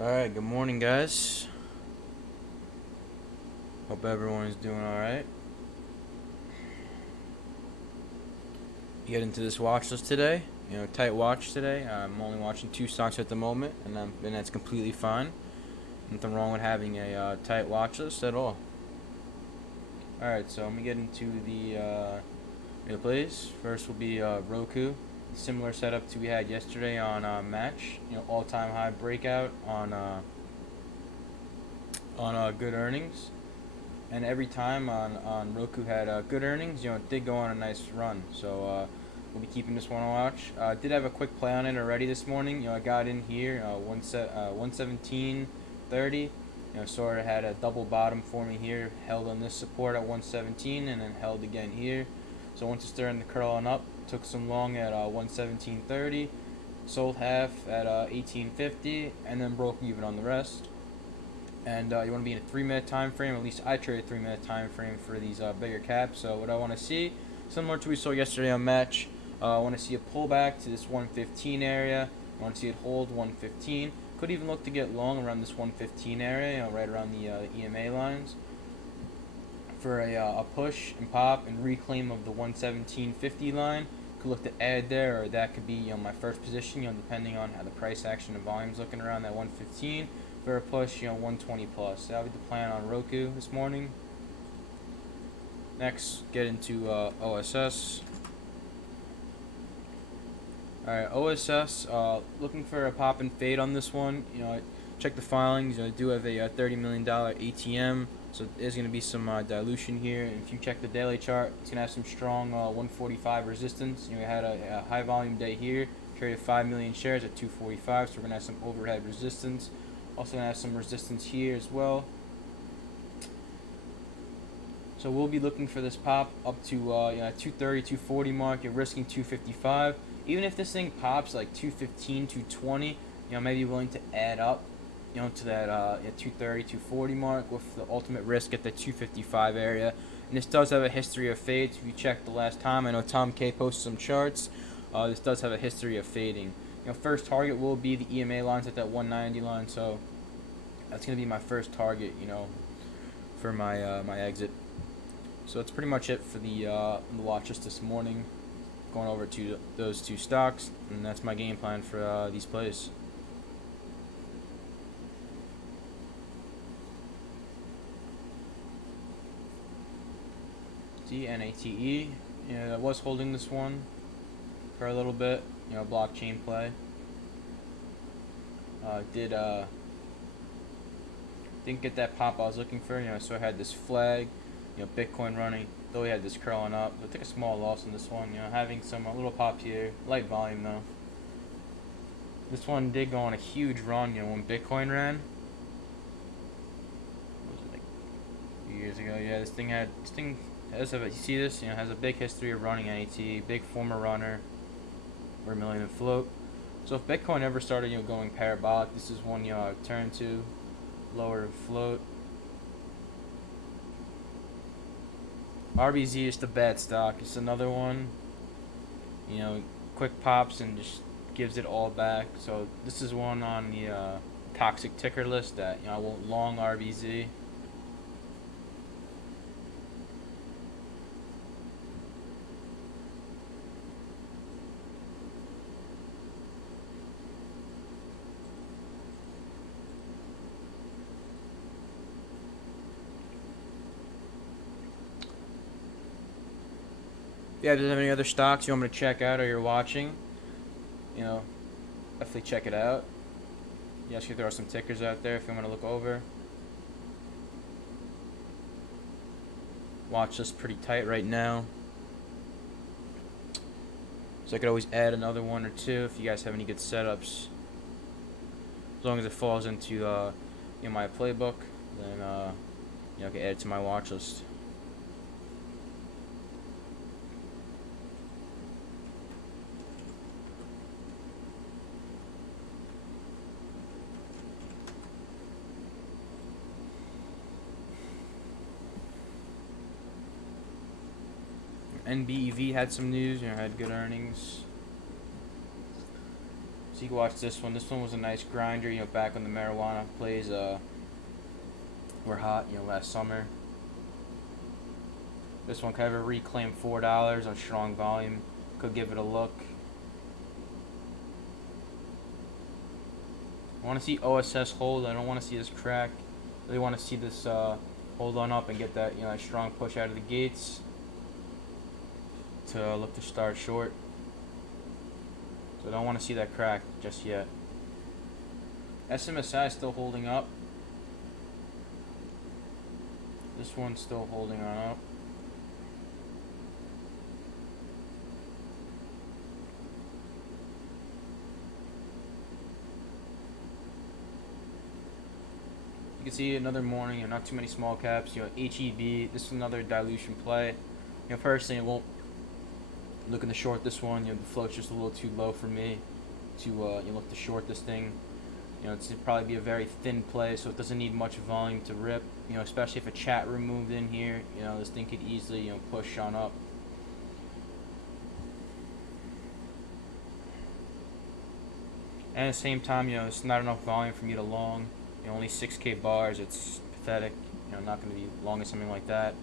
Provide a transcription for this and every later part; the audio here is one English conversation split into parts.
Alright, good morning, guys. Hope everyone is doing alright. Get into this watch list today. Tight watch today. I'm only watching 2 stocks at the moment, and that's completely fine. Nothing wrong with having a tight watch list at all. Alright, so I'm gonna get into the plays. First will be ROKU. Similar setup to we had yesterday on Match. All-time high breakout on good earnings. And every time on Roku had good earnings, it did go on a nice run. So we'll be keeping this one on watch. Did have a quick play on it already this morning. I got in here 117.30. Sort of had a double bottom for me here. Held on this support at 117 and then held again here. So once it's starting to curl on up, took some long at 117.30. Sold half at 18.50 and then broke even on the rest. And you want to be in a 3-minute time frame. At least I trade a 3-minute time frame for these bigger caps. So what I want to see, similar to what we saw yesterday on Match, I want to see a pullback to this 115 area. I want to see it hold 115. Could even look to get long around this 115 area, right around the EMA lines, for a push and pop and reclaim of the 117.50 line. Could look to add there, or that could be my first position, depending on how the price action and volume's looking around that 115. For a push, 120 plus. That'll be the plan on Roku this morning. Next, get into OSS. Alright, OSS, looking for a pop and fade on this one. Check the filings. I do have a $30 million ATM, so there's going to be some dilution here. And if you check the daily chart, it's going to have some strong 145 resistance. We had a high volume day here, traded 5 million shares at 245, so we're going to have some overhead resistance. Also going to have some resistance here as well. So we'll be looking for this pop up to 230, 240 mark. You're risking 255. Even if this thing pops like 215, 220, maybe willing to add up, to that 230, 240 mark with the ultimate risk at the 255 area. And this does have a history of fades. If you checked the last time, I know Tom K posted some charts. This does have a history of fading. First target will be the EMA lines at that 190 line, so that's going to be my first target, for my my exit. So that's pretty much it for the watch list this morning. Going over to those 2 stocks, and that's my game plan for these plays. NATE, I was holding this one for a little bit, blockchain play. Didn't get that pop I was looking for, so I had this flag, Bitcoin running, though we had this curling up. I took a small loss on this one, having some little pops here, light volume though. This one did go on a huge run, when Bitcoin ran. What was it, like a few years ago? Yeah, this thing has you see this, has a big history of running NAT, big former runner, over $1 million in float. So if Bitcoin ever started, going parabolic, this is one I would turn to. Lower float. RBZ is the bad stock. It's another one. Quick pops and just gives it all back. So this is one on the toxic ticker list that I won't long RBZ. Yeah, if there's any other stocks you want me to check out or you're watching, definitely check it out. Yes, there are some tickers out there if you want to look over. Watch list pretty tight right now, so I could always add another 1 or 2 if you guys have any good setups. As long as it falls into my playbook, then I can add it to my watch list. NBEV had some news, had good earnings. So you can watch this one. This one was a nice grinder, back when the marijuana plays were hot, last summer. This one kind of reclaimed $4 on strong volume. Could give it a look. I want to see OSS hold. I don't want to see this crack. I really want to see this hold on up and get that strong push out of the gates to look to start short. So I don't want to see that crack just yet. SMSI is still holding up. This one's still holding on up. You can see another morning, not too many small caps. HEB. This is another dilution play. Personally, I won't looking to short this one. The float's just a little too low for me to look to short this thing. It's probably be a very thin play, so it doesn't need much volume to rip. Especially if a chat room moved in here. This thing could easily push on up. And at the same time, it's not enough volume for me to long. Only 6K bars. It's pathetic. Not going to be long as something like that.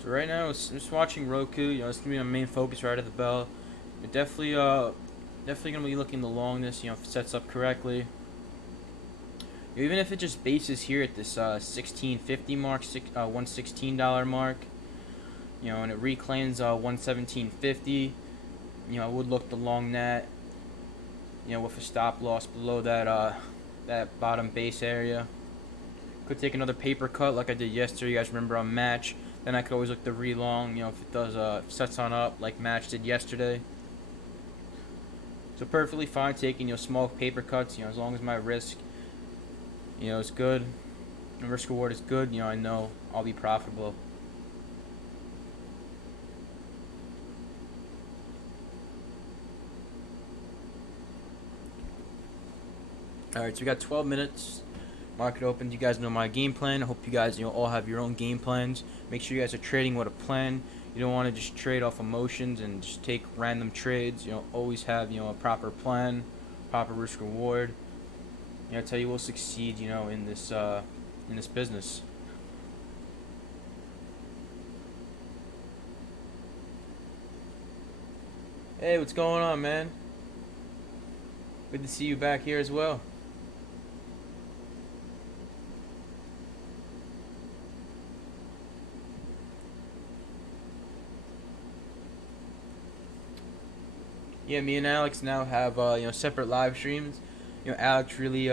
So right now, I'm just watching ROKU. It's gonna be my main focus right at the bell. But definitely gonna be looking the long this. If it sets up correctly. Even if it just bases here at this $16.50 mark, $116 mark. And it reclaims $117.50. I would look the long that. With a stop loss below that bottom base area. Could take another paper cut like I did yesterday. You guys remember on Match. Then I could always look the re-long, if it does sets on up like Match did yesterday. So perfectly fine taking small paper cuts, as long as my risk, is good. The risk reward is good, I know I'll be profitable. Alright, so we got 12 minutes. Market opened. You guys know my game plan. I hope you guys all have your own game plans. Make sure you guys are trading with a plan. You don't want to just trade off emotions and just take random trades. Always have a proper plan, proper risk reward. I tell you, we'll succeed in this business. Hey, what's going on, man? Good to see you back here as well. Yeah, me and Alex now have separate live streams. Alex really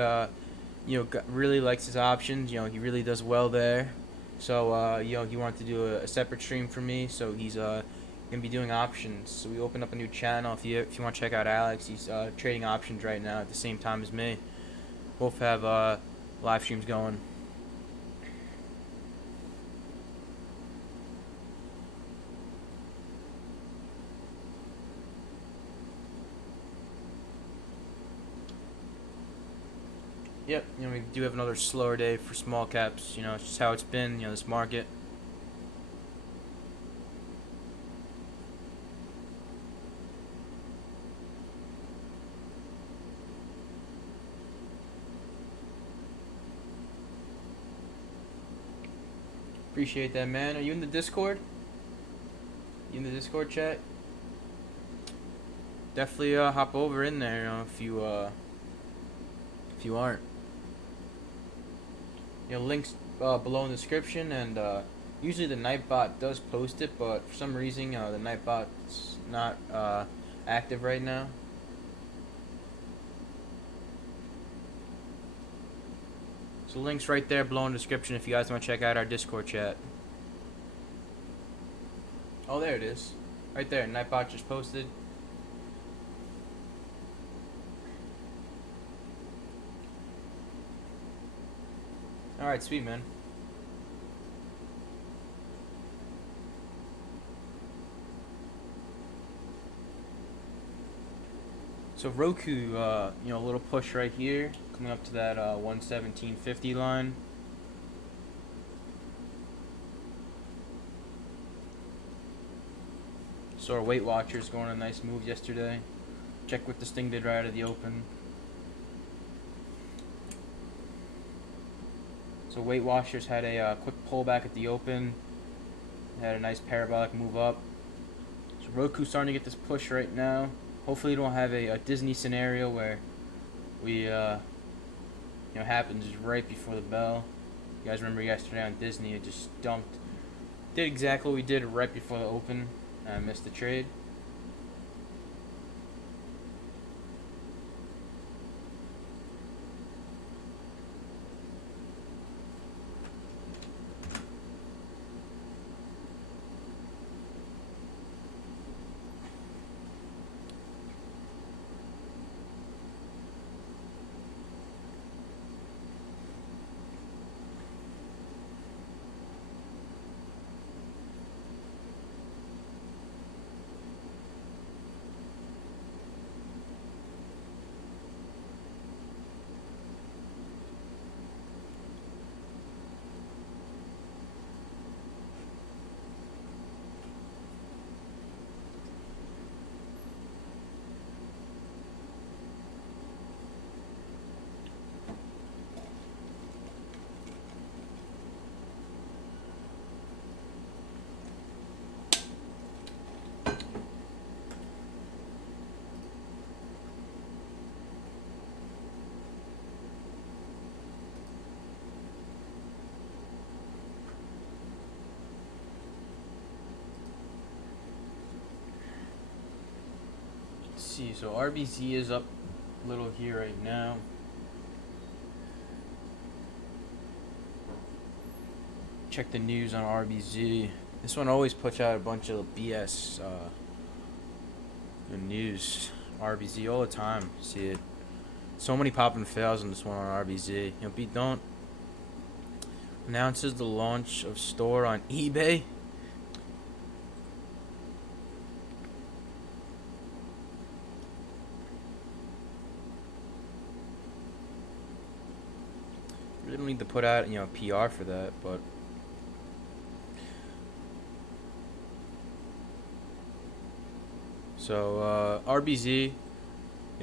really likes his options. He really does well there. So he wanted to do a separate stream for me. So he's gonna be doing options. So we opened up a new channel. If you want to check out Alex, he's trading options right now at the same time as me. Both have live streams going. Yep, we do have another slower day for small caps. It's just how it's been, this market. Appreciate that, man. Are you in the Discord? You in the Discord chat? Definitely hop over in there, if you aren't. Links below in the description, and Usually the Nightbot does post it, but for some reason, the Nightbot's not active right now. So links right there below in the description if you guys want to check out our Discord chat. Oh, there it is. Right there, Nightbot just posted. Alright, sweet, man. So Roku, a little push right here, coming up to that 117.50 line. So our Weight Watchers going on a nice move yesterday. Check what this thing did right out of the open. So Weight Watchers had a quick pullback at the open. Had a nice parabolic move up. So Roku's starting to get this push right now. Hopefully we don't have a Disney scenario where we, happens right before the bell. You guys remember yesterday on Disney, it just dumped. Did exactly what we did right before the open. I missed the trade. See, so RBZ is up a little here right now. Check the news on RBZ. This one always puts out a bunch of BS news. RBZ all the time. See it. So many popping fails on this one on RBZ. Don't announces the launch of store on eBay. Really don't need to put out PR for that, but so RBZ,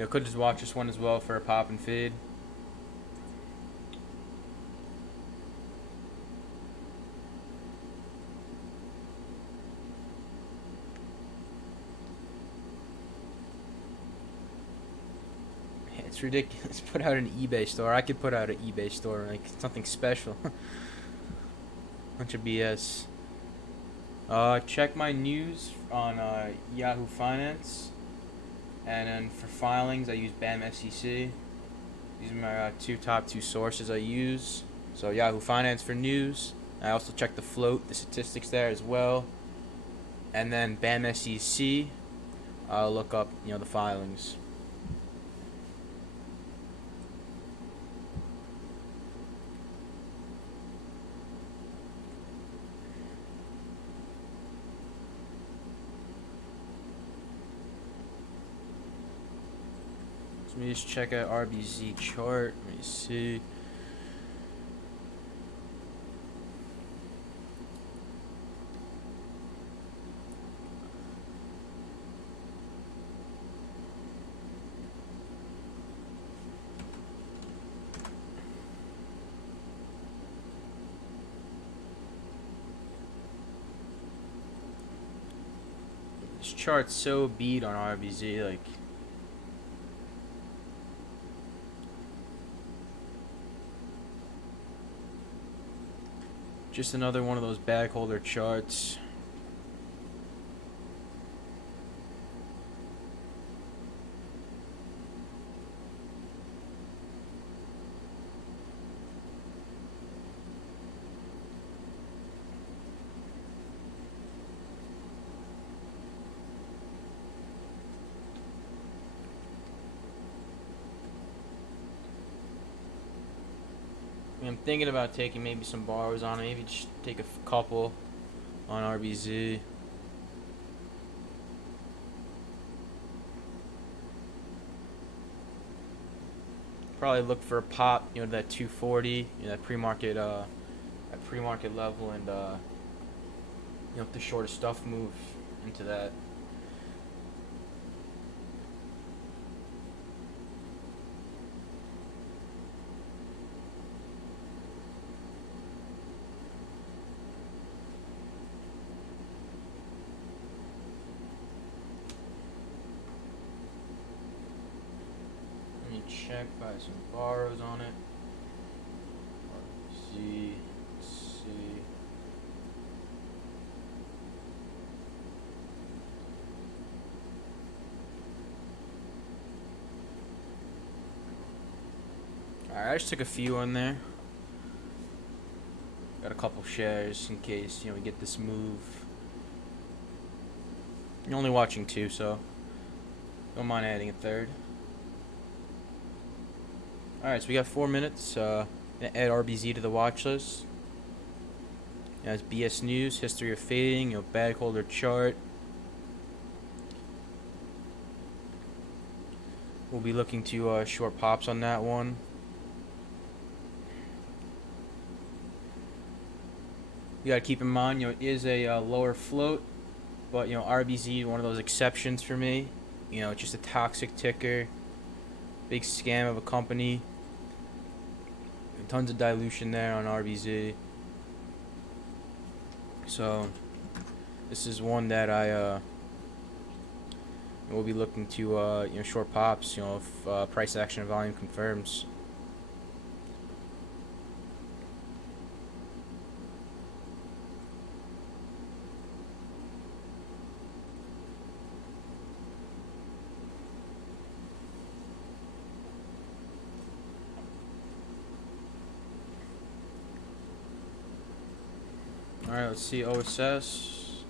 could just watch this one as well for a pop and fade. It's ridiculous. Put out an eBay store. I could put out an eBay store, like something special. Bunch of BS. Check my news on Yahoo Finance, and then for filings I use BAM SEC. These are my top two sources I use. So Yahoo Finance for news. I also check the float, the statistics there as well, and then BAM SEC. I'll look up the filings. Let me just check out RBZ chart. Let me see. This chart's so beat on RBZ, like. Just another one of those bag holder charts. I'm thinking about taking maybe some borrows on it. Maybe just take a couple on RBZ. Probably look for a pop, that 240, that pre-market level, and if the shortest stuff move into that. Check by some borrows on it. RBZ, C. Alright, I just took a few on there. Got a couple shares in case, we get this move. You're only watching 2, so don't mind adding a third. Alright, so we got 4 minutes. Add RBZ to the watch list. That's BS News, history of fading, bag holder chart. We'll be looking to short pops on that one. You gotta keep in mind, it is a lower float, but RBZ, one of those exceptions for me. It's just a toxic ticker, big scam of a company. Tons of dilution there on RBZ. So this is one that I will be looking to short pops. If price action and volume confirms. Alright, let's see OSS.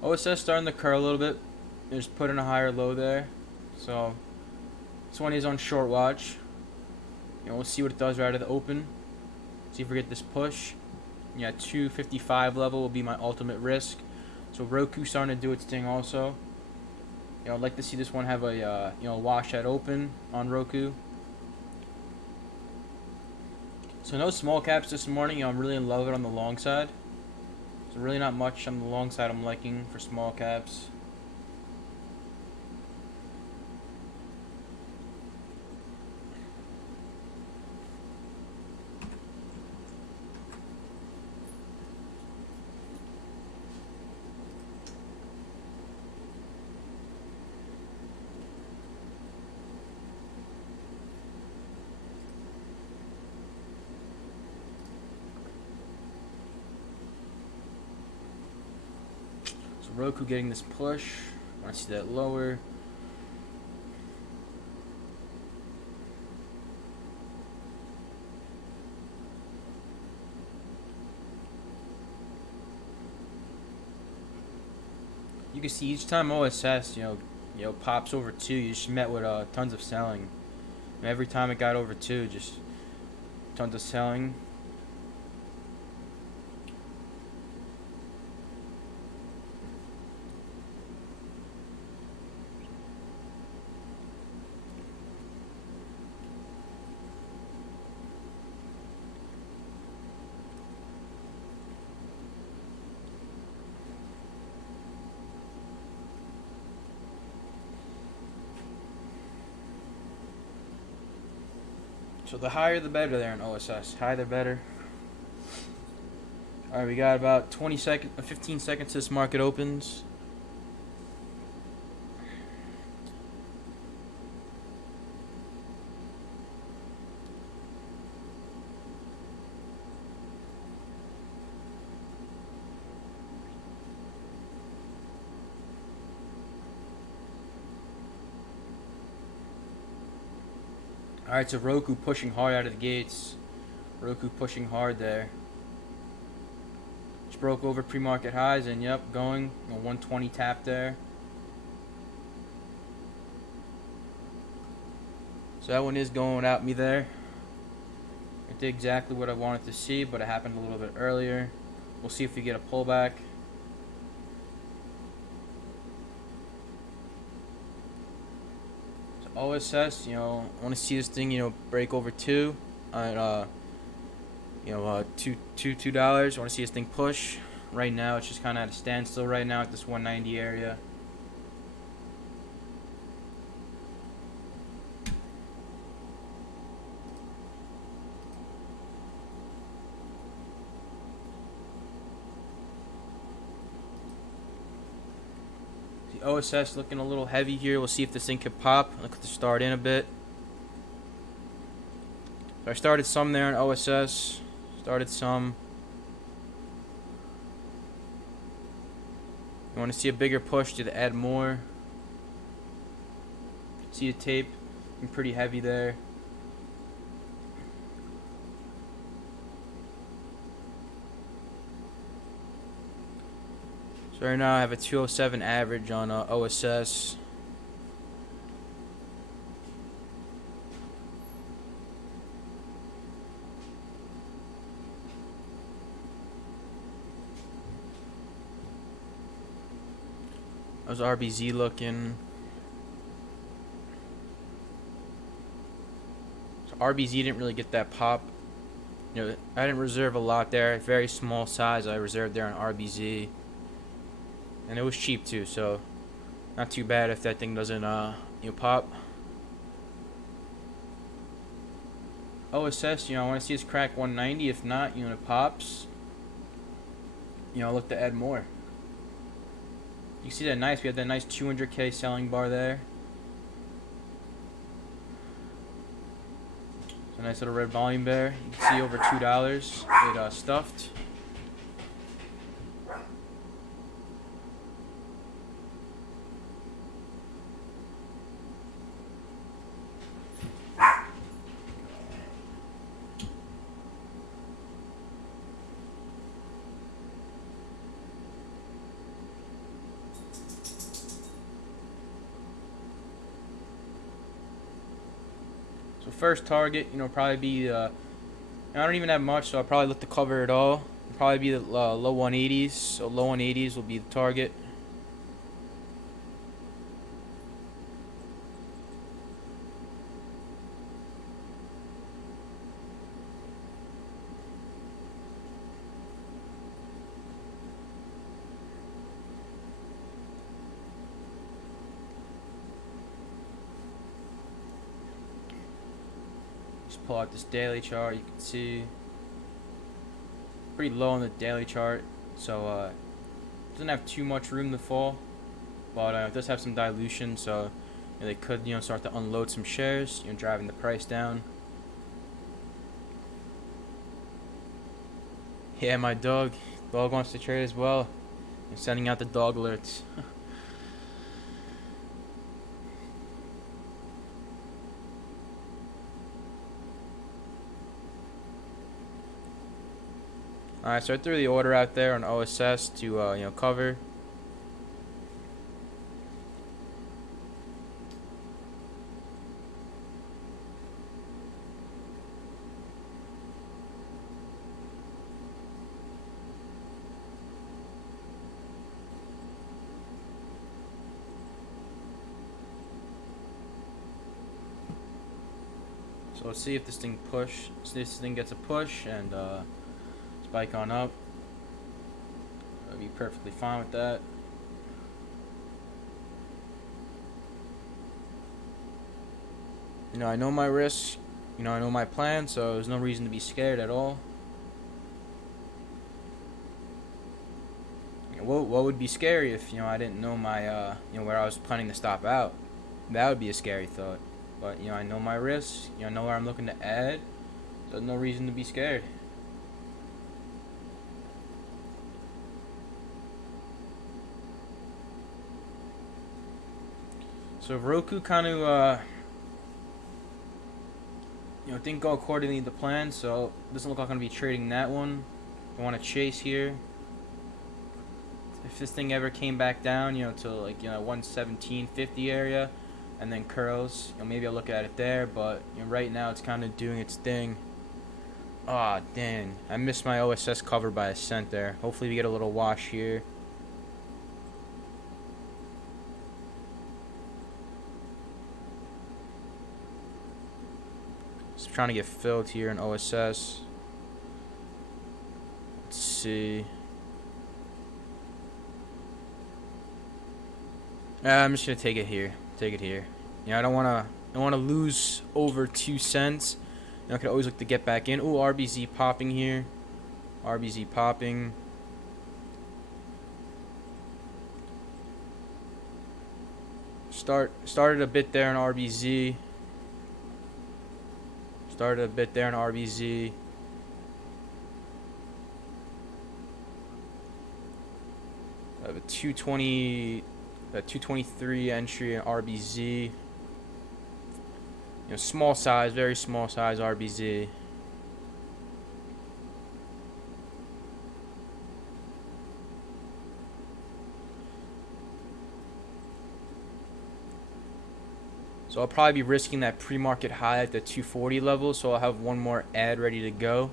OSS starting to curl a little bit. Just put in a higher low there. So this one is on short watch. We'll see what it does right at the open. See if we get this push. 255 level will be my ultimate risk. So ROKU starting to do its thing also. I'd like to see this one have a wash at open on ROKU. So no small caps this morning. I'm really in love with it on the long side. So really not much on the long side I'm liking for small caps. ROKU getting this push. I want to see that lower. You can see each time OSS, pops over 2, you just met with tons of selling. And every time it got over 2, just tons of selling. So the higher the better there in OSS. Higher the better. Alright, we got about 15 seconds till this market opens. Alright, so Roku pushing hard out of the gates. Roku pushing hard there. Just broke over pre-market highs and yep, going a 120 tap there. So that one is going without me there. It did exactly what I wanted to see, but it happened a little bit earlier. We'll see if we get a pullback. So OSS, I want to see this thing, break over two at $2. I want to see this thing push. Right now, it's just kind of at a standstill right now at this 190 area. The OSS looking a little heavy here. We'll see if this thing could pop. Look at the start in a bit. So I started some there in OSS. Started some. You want to see a bigger push to add more. See the tape, I'm pretty heavy there. So right now I have a 207 average on OSS. How's RBZ looking? So RBZ didn't really get that pop. I didn't reserve a lot there. Very small size I reserved there on RBZ. And it was cheap too, so not too bad if that thing doesn't pop. OSS, I want to see us crack 190. If not, it pops. I'll look to add more. You see that nice? We had that nice 200K selling bar there. It's a nice little red volume there. You can see over $2. It stuffed. So first target, probably be I don't even have much, so I'll probably look to cover it all. It'll probably be the low 180s. So low 180s will be the target. Pull out this daily chart. You can see pretty low on the daily chart, so doesn't have too much room to fall, but it does have some dilution, so they could start to unload some shares, driving the price down. Yeah, my dog wants to trade as well. I'm sending out the dog alerts. Alright, so I threw the order out there on OSS to cover. So let's see if this thing gets a push and spike on up. I'll be perfectly fine with that. I know my risk. I know my plan, so there's no reason to be scared at all. What would be scary if I didn't know my where I was planning to stop out? That would be a scary thought. But I know my risk. I know where I'm looking to add. So there's no reason to be scared. So Roku kind of it didn't go accordingly to plan, so it doesn't look like I'm going to be trading that one. I want to chase here. If this thing ever came back down, to like 117.50 area, and then curls, maybe I'll look at it there. But right now it's kind of doing its thing. Ah, dang! I missed my OSS cover by a cent there. Hopefully we get a little wash here. Just trying to get filled here in OSS. Let's see. I'm just gonna take it here. Take it here. I don't wanna lose over 2 cents. I could always look to get back in. Ooh, RBZ popping here. RBZ popping. Started a bit there in RBZ. Started a bit there in RBZ. I have a 220, a 223 entry in RBZ. Small size, very small size RBZ. So I'll probably be risking that pre-market high at the 240 level. So I'll have one more ad ready to go.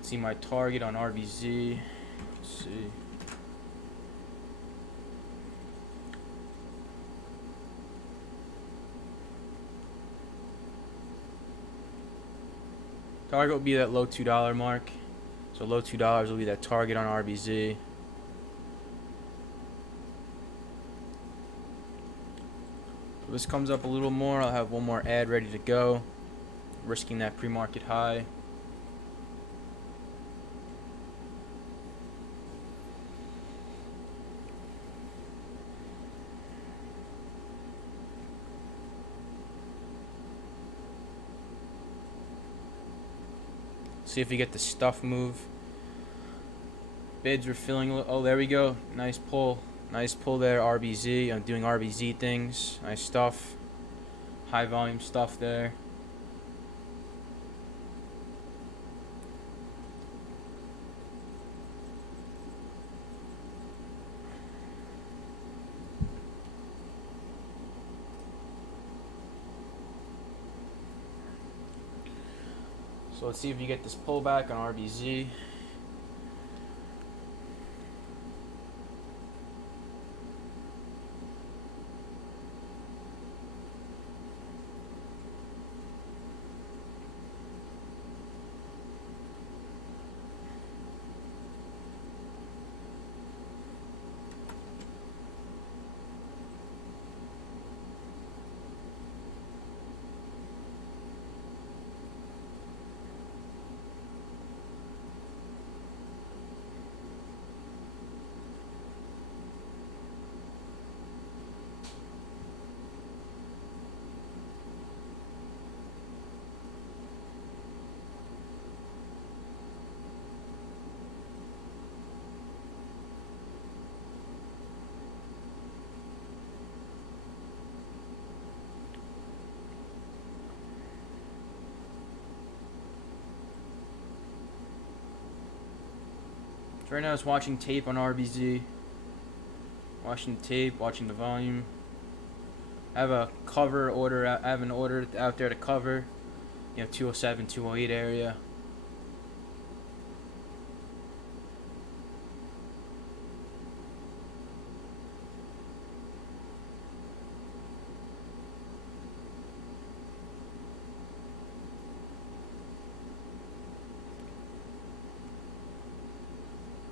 See my target on RBZ. Let's see. Target will be that low $2 mark. So low $2 will be that target on RBZ. If this comes up a little more, I'll have one more ad ready to go. Risking that pre-market high. See if we get the stuff move. Bids are filling. Oh, there we go. Nice pull. Nice pull there, RBZ. I'm doing RBZ things. Nice stuff. High volume stuff there. So let's see if you get this pullback on RBZ. So right now it's watching tape on RBZ. Watching the tape, watching the volume. I have a cover order. I have an order out there to cover. 207, 208 area.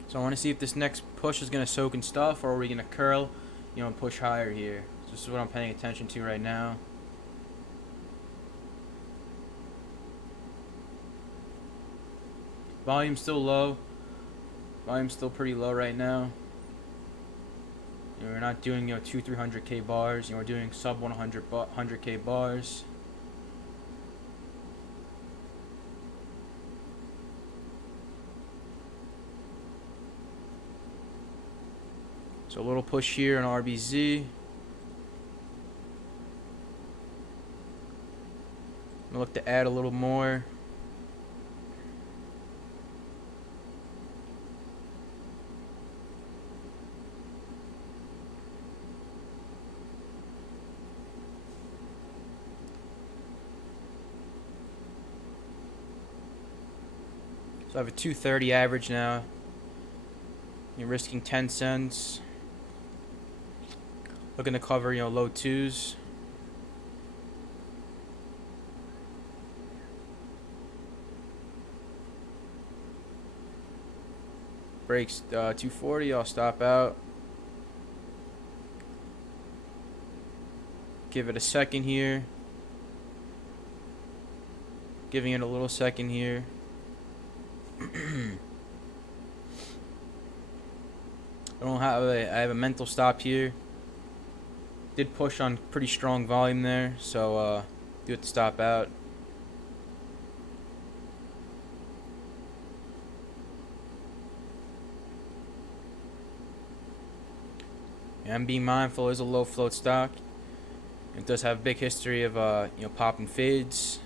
So I want to see if this next push is going to soak in stuff, or are we going to curl, and push higher here. So this is what I'm paying attention to right now. Volume's still low. Volume's still pretty low right now. We're not doing 200-300K bars. We're doing sub 100K bars. So a little push here in RBZ. A look to add a little more. So I have a 230 average now. You're risking 10 cents. Looking to cover, low twos. Breaks 240, I'll stop out. Give it a second here. Giving it a little second here. I have a mental stop here. Did push on pretty strong volume there, so do it to stop out. And being mindful is a low float stock. It does have a big history of popping fades,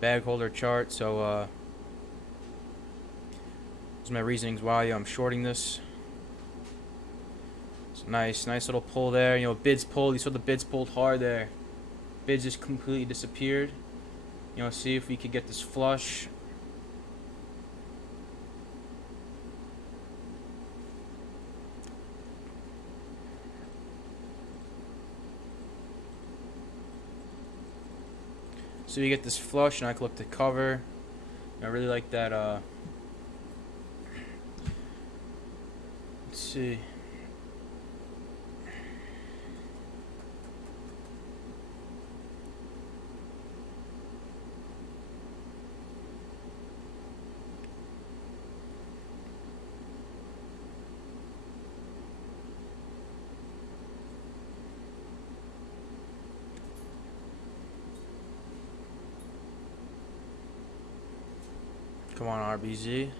bag holder chart. So those are my reasonings why I'm shorting this. It's nice little pull there. Bids pulled. You saw the bids pulled hard there. Bids just completely disappeared. See if we could get this flush. So you get this flush, and I can look to cover. I really like that. Let's see. Come on, RBZ.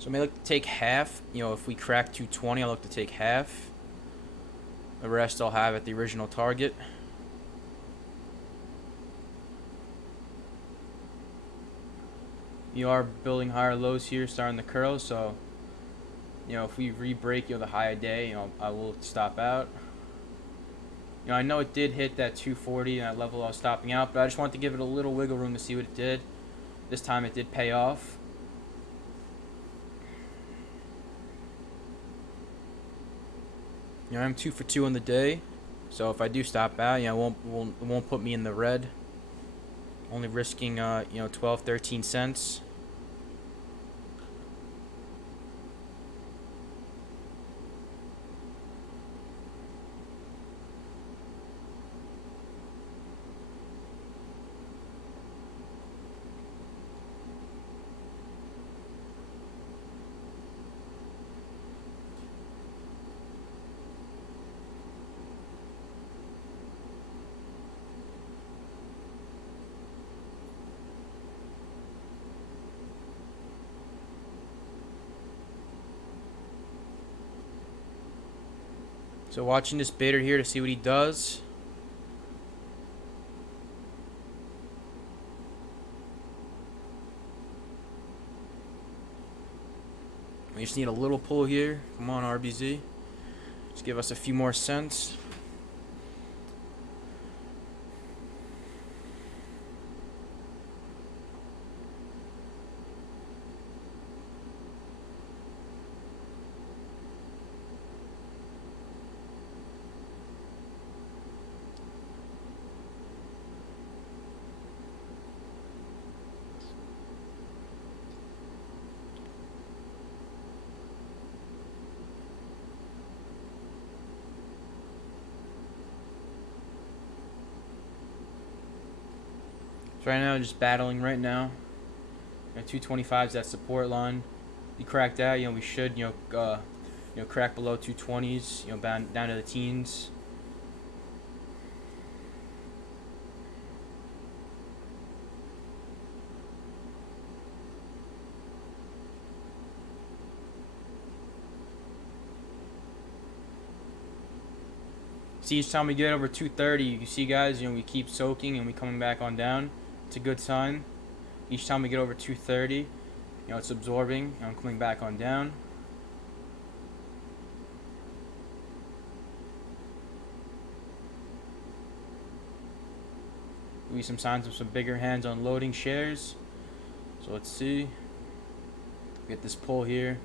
So I may look to take half. If we crack 220, I'll look to take half. The rest I'll have at the original target. You are building higher lows here, starting to curl. So, if we re-break, the high of day, I will stop out. I know it did hit that 240 and that level I was stopping out, but I just wanted to give it a little wiggle room to see what it did. This time it did pay off. I'm 2 for 2 on the day, so if I do stop out, it won't put me in the red. Only risking 12, 13 cents. So watching this bidder here to see what he does. We just need a little pull here. Come on, RBZ. Just give us a few more cents. So right now, just battling right now. 225 is that support line. You crack that, we should, crack below 220s, down to the teens. See, each time we get over 230, you can see, guys, we keep soaking and we coming back on down. It's a good sign. Each time we get over 230, it's absorbing and I'm coming back on down. We some signs of some bigger hands unloading shares. So let's see. Get this pull here.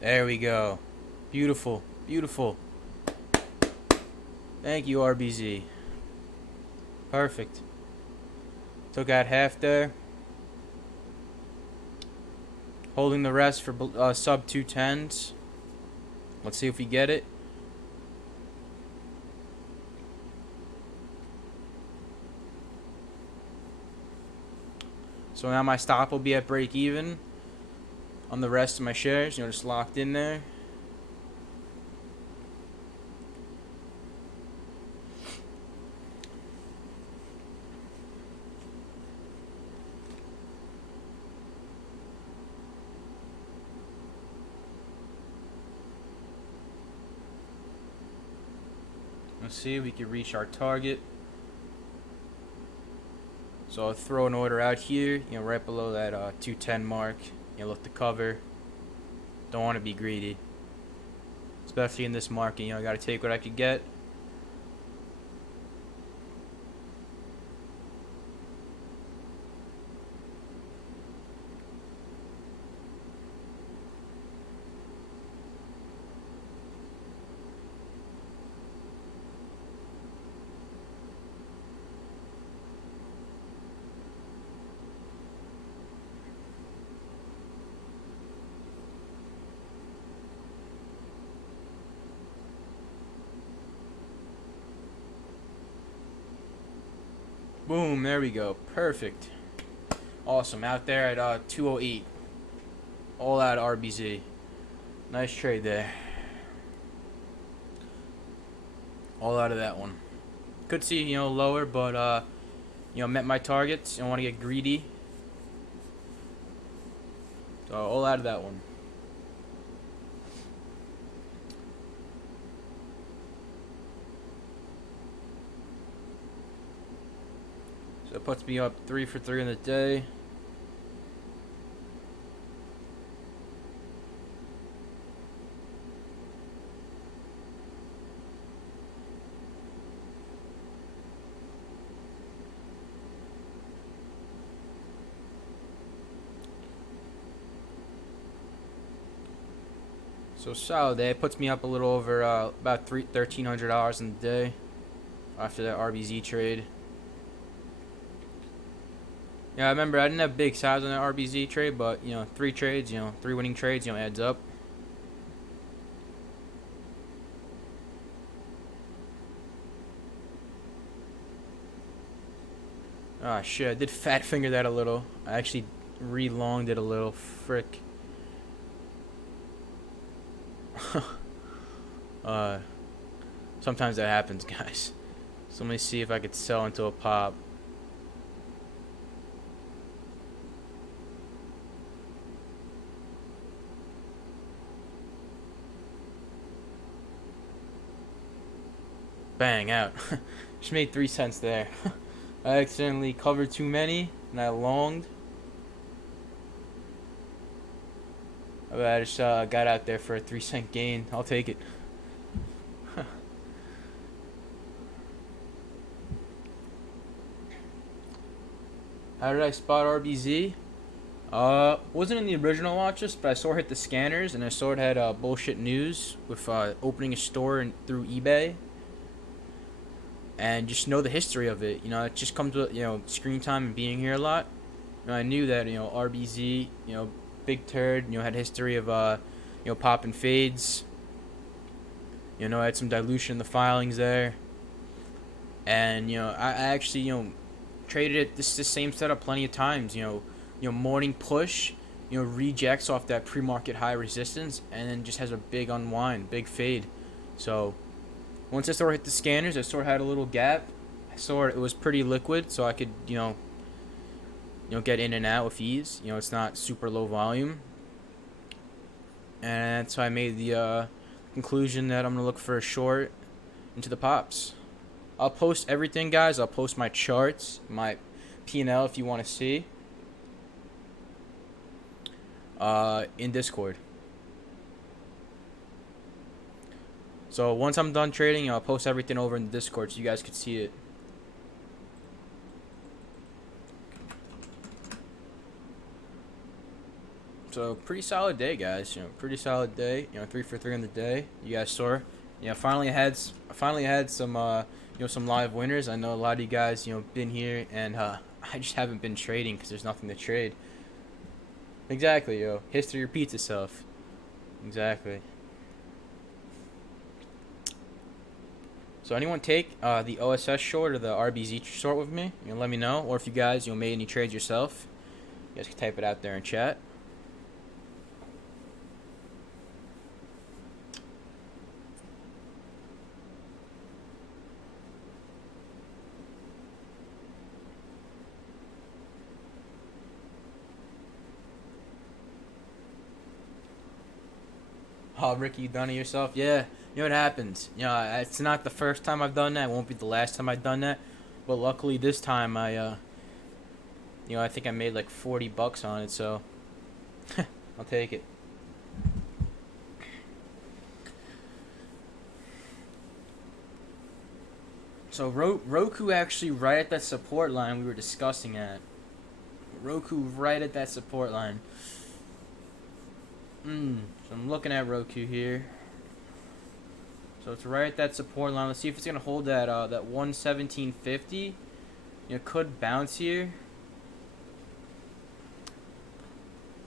There we go. Beautiful. Beautiful. Thank you, RBZ. Perfect. Took out half there. Holding the rest for sub 210s. Let's see if we get it. So now my stop will be at break even on the rest of my shares, just locked in there. Let's see if we can reach our target. So I'll throw an order out here, right below that 210 mark. Look to cover. Don't want to be greedy, especially in this market. I got to take what I could get. Boom, there we go. Perfect. Awesome. Out there at 208. All out RBZ. Nice trade there. All out of that one. Could see, lower, but, met my targets. Don't want to get greedy. So, all out of that one. So it puts me up 3 for 3 in the day. So solid day. It puts me up a little over about $1,300 in the day after that RBZ trade. Yeah, I remember I didn't have big size on that RBZ trade, but 3 trades, 3 winning trades, adds up. Ah, shit, I did fat finger that a little. I actually re-longed it a little. Frick. Sometimes that happens, guys. So let me see if I could sell into a pop. Bang, out. Just made 3 cents there. I accidentally covered too many and I longed. But I just got out there for a 3-cent gain. I'll take it. How did I spot RBZ? Wasn't in the original watch list, but I saw it hit the scanners, and I saw it had bullshit news with opening a store through eBay, and just know the history of it. You know, it just comes with screen time and being here a lot. You know, I knew that RBZ, big turd, had history of popping fades. I had some dilution in the filings there, and I actually traded it this same setup plenty of times. Morning push, rejects off that pre-market high resistance, and then just has a big unwind, big fade. So once I saw it hit the scanners, I saw it had a little gap. I saw it was pretty liquid, so I could get in and out with ease. It's not super low volume, and so I made the conclusion that I'm gonna look for a short into the pops. I'll post everything, guys. I'll post my charts, my P&L if you want to see, in Discord. So once I'm done trading, I'll post everything over in the Discord so you guys could see it. So pretty solid day, guys. Pretty solid day. 3 for 3 on the day. You guys saw. Finally had some some live winners. I know a lot of you guys been here, and I just haven't been trading because there's nothing to trade. Exactly, history repeats itself. Exactly. So anyone take the OSS short or the RBZ short with me? Let me know. Or if you guys made any trades yourself, you guys can type it out there in chat. Oh, Ricky, you done it yourself? Yeah. What happens? It's not the first time I've done that. It won't be the last time I've done that. But luckily this time I think I made like $40 on it, so I'll take it. So ROKU actually right at that support line we were discussing at. ROKU right at that support line. So I'm looking at ROKU here. So it's right at that support line. Let's see if it's gonna hold that 117.50. Could bounce here.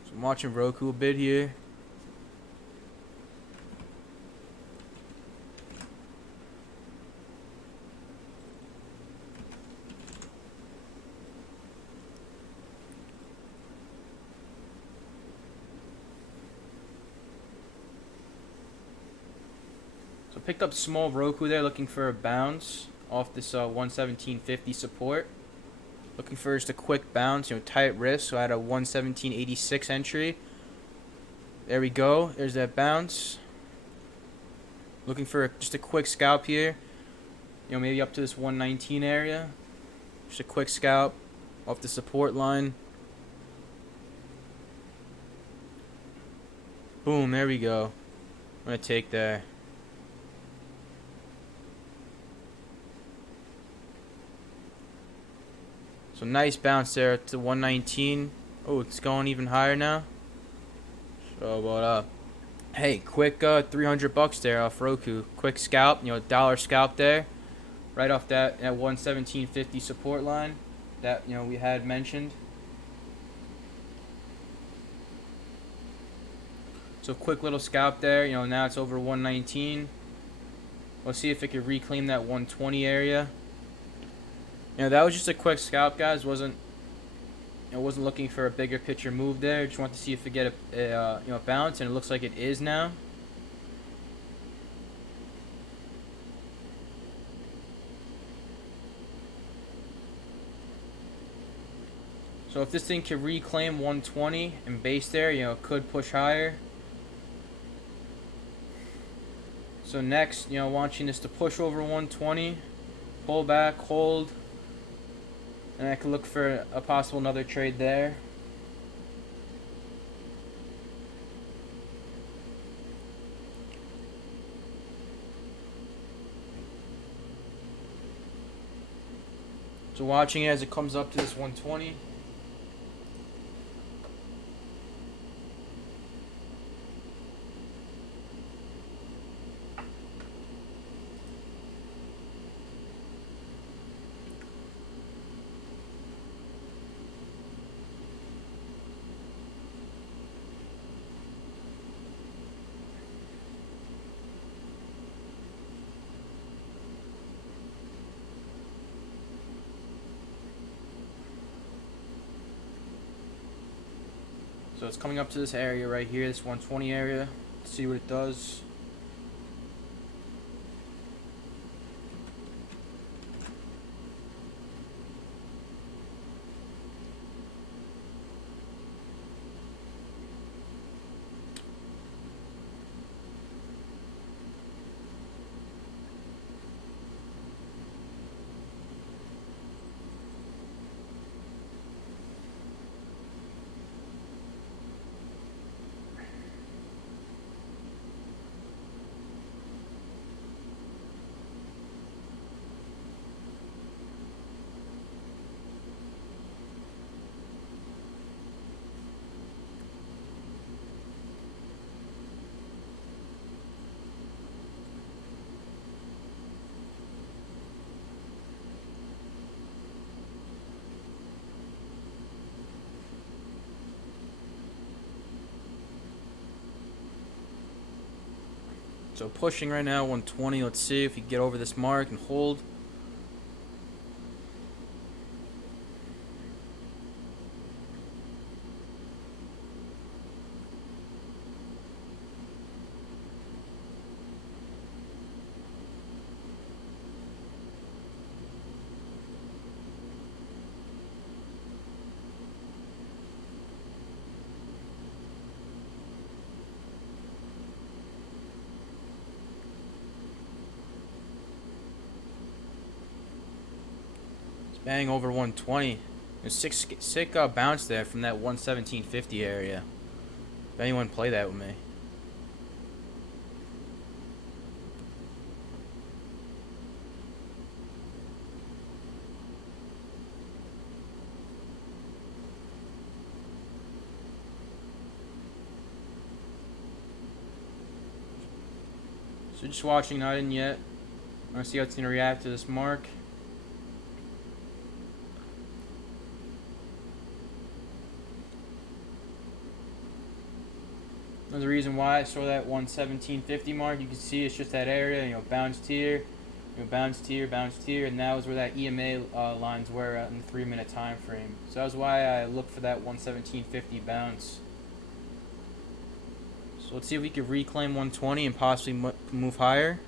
So I'm watching ROKU a bit here. So picked up small ROKU there, looking for a bounce off this 117.50 support. Looking for just a quick bounce, tight risk. So I had a 117.86 entry. There we go. There's that bounce. Looking for just a quick scalp here. Maybe up to this 119 area. Just a quick scalp off the support line. Boom, there we go. I'm going to take there. So nice bounce there to 119. Oh, it's going even higher now. So what hey, quick $300 there off ROKU. Quick scalp, dollar scalp there. Right off that 117.50 support line that we had mentioned. So quick little scalp there. Now it's over 119. Let's see if it can reclaim that 120 area. That was just a quick scalp, guys. Wasn't looking for a bigger picture move there. Just want to see if it get a bounce, and it looks like it is now. So if this thing can reclaim 120 and base there, it could push higher. So next, watching this to push over 120, pull back, hold. And I could look for a possible another trade there. So watching it as it comes up to this 120. So it's coming up to this area right here, this 120 area. Let's see what it does. So pushing right now, 120. Let's see if we can get over this mark and hold. Bang over 120. There's sick bounce there from that 117.50 area. If anyone play that with me. So just watching, not in yet. I want to see how it's going to react to this mark. There's a reason why I saw that 117.50 mark. You can see it's just that area, bounced here, bounced here, bounced here, and that was where that EMA lines were in the 3-minute time frame. So that was why I looked for that 117.50 bounce. So let's see if we can reclaim 120 and possibly move higher.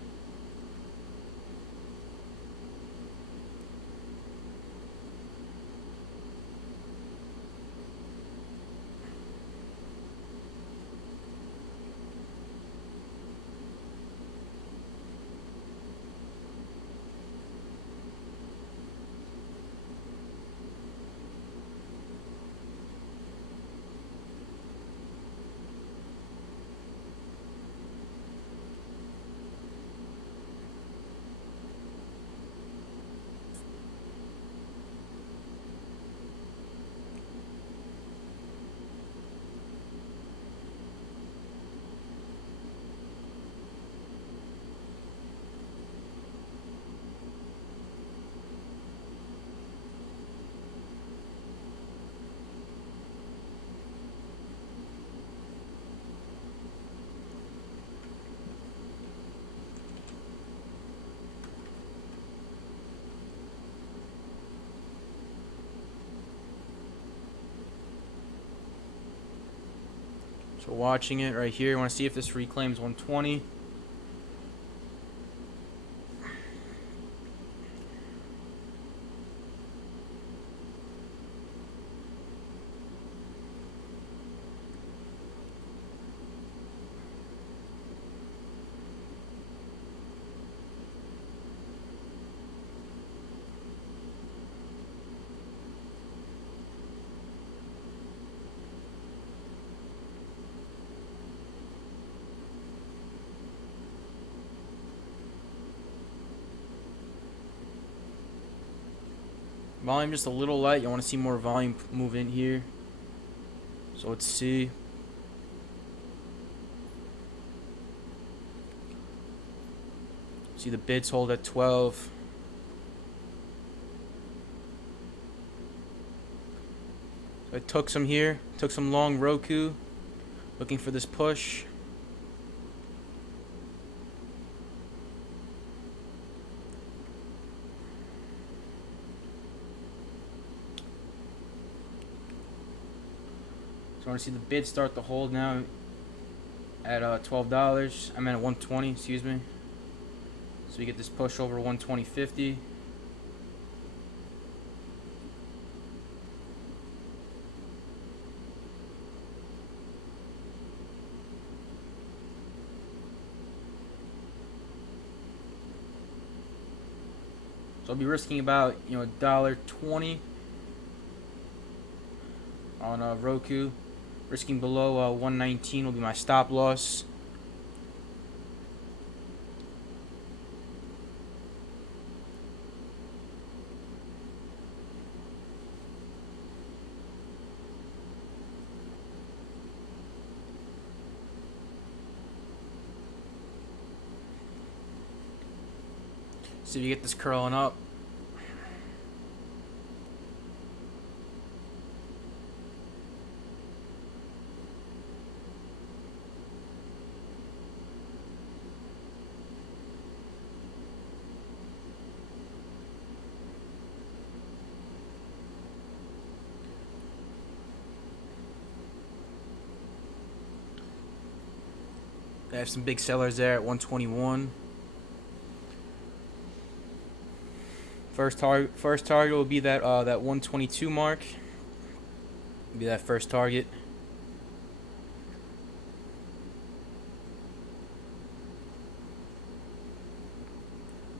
So watching it right here, I want to see if this reclaims 120. Volume just a little light. You want to see more volume move in here. So let's see. See the bids hold at 12. So I took some here. Took some long ROKU. Looking for this push. So I want to see the bid start to hold now at $12. I'm at 120, excuse me. So we get this push over 120.50. So I'll be risking about $1.20 on ROKU. Risking below 119 will be my stop loss. See if you get this curling up. I have some big sellers there at 121. First target will be that 122 mark. Be that first target.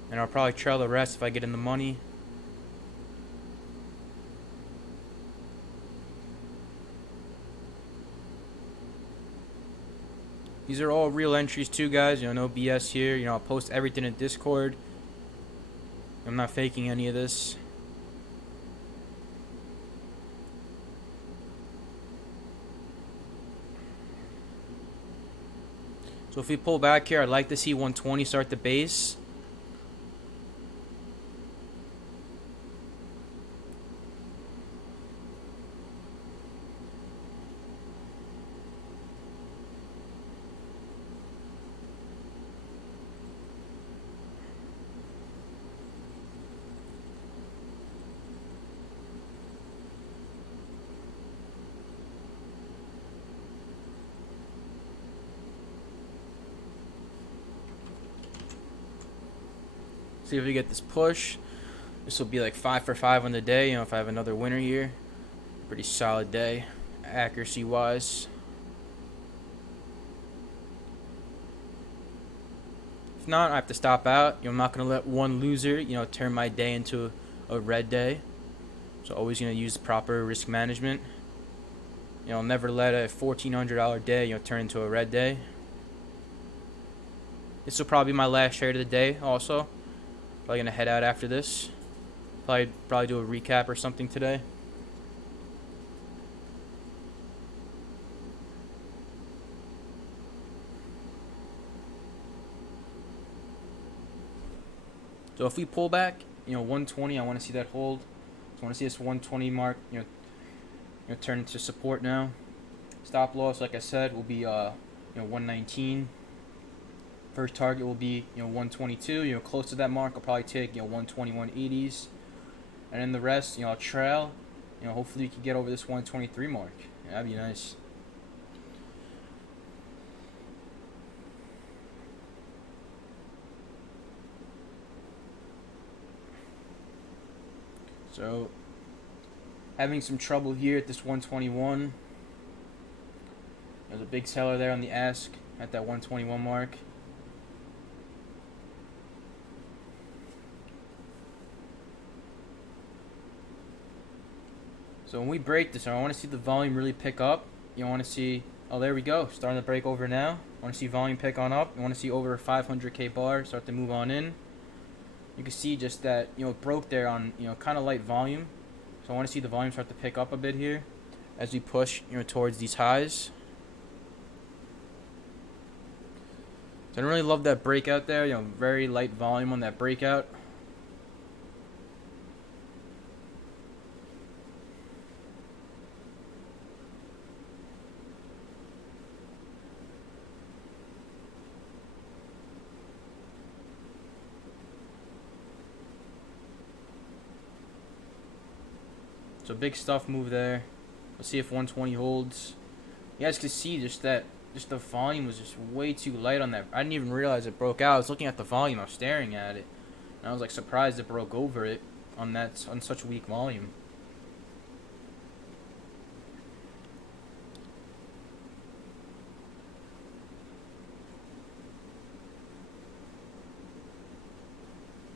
And I'll probably trail the rest if I get in the money. These are all real entries too, guys. No BS here. I'll post everything in Discord. I'm not faking any of this. So if we pull back here, I'd like to see 120 start the base. See if we get this push. This will be like 5 for 5 on the day. If I have another winner here. Pretty solid day, accuracy wise. If not, I have to stop out. I'm not gonna let one loser, turn my day into a red day. So always gonna use proper risk management. Never let a $1,400 day, turn into a red day. This will probably be my last trade of the day also. Probably gonna head out after this. Probably do a recap or something today. So if we pull back, 120, I want to see that hold. So I want to see this 120 mark, turn into support now. Stop loss, like I said, will be 119. First target will be 122. Close to that mark, I'll probably take 121.80s, and then the rest, I'll trail. Hopefully you can get over this 123 mark. That'd be nice. So having some trouble here at this 121. There's a big seller there on the ask at that 121 mark. So when we break this, I want to see the volume really pick up. You want to see, oh, there we go, starting to break over now. I want to see volume pick on up. You want to see over a 500K bar start to move on in. You can see just that, it broke there on, kind of light volume. So I want to see the volume start to pick up a bit here as we push, towards these highs. So I don't really love that breakout there, very light volume on that breakout. So big stuff move there. Let's see if 120 holds. You guys could see just the volume was just way too light on that. I didn't even realize it broke out. I was looking at the volume. I was staring at it, and I was like surprised it broke over it on such weak volume.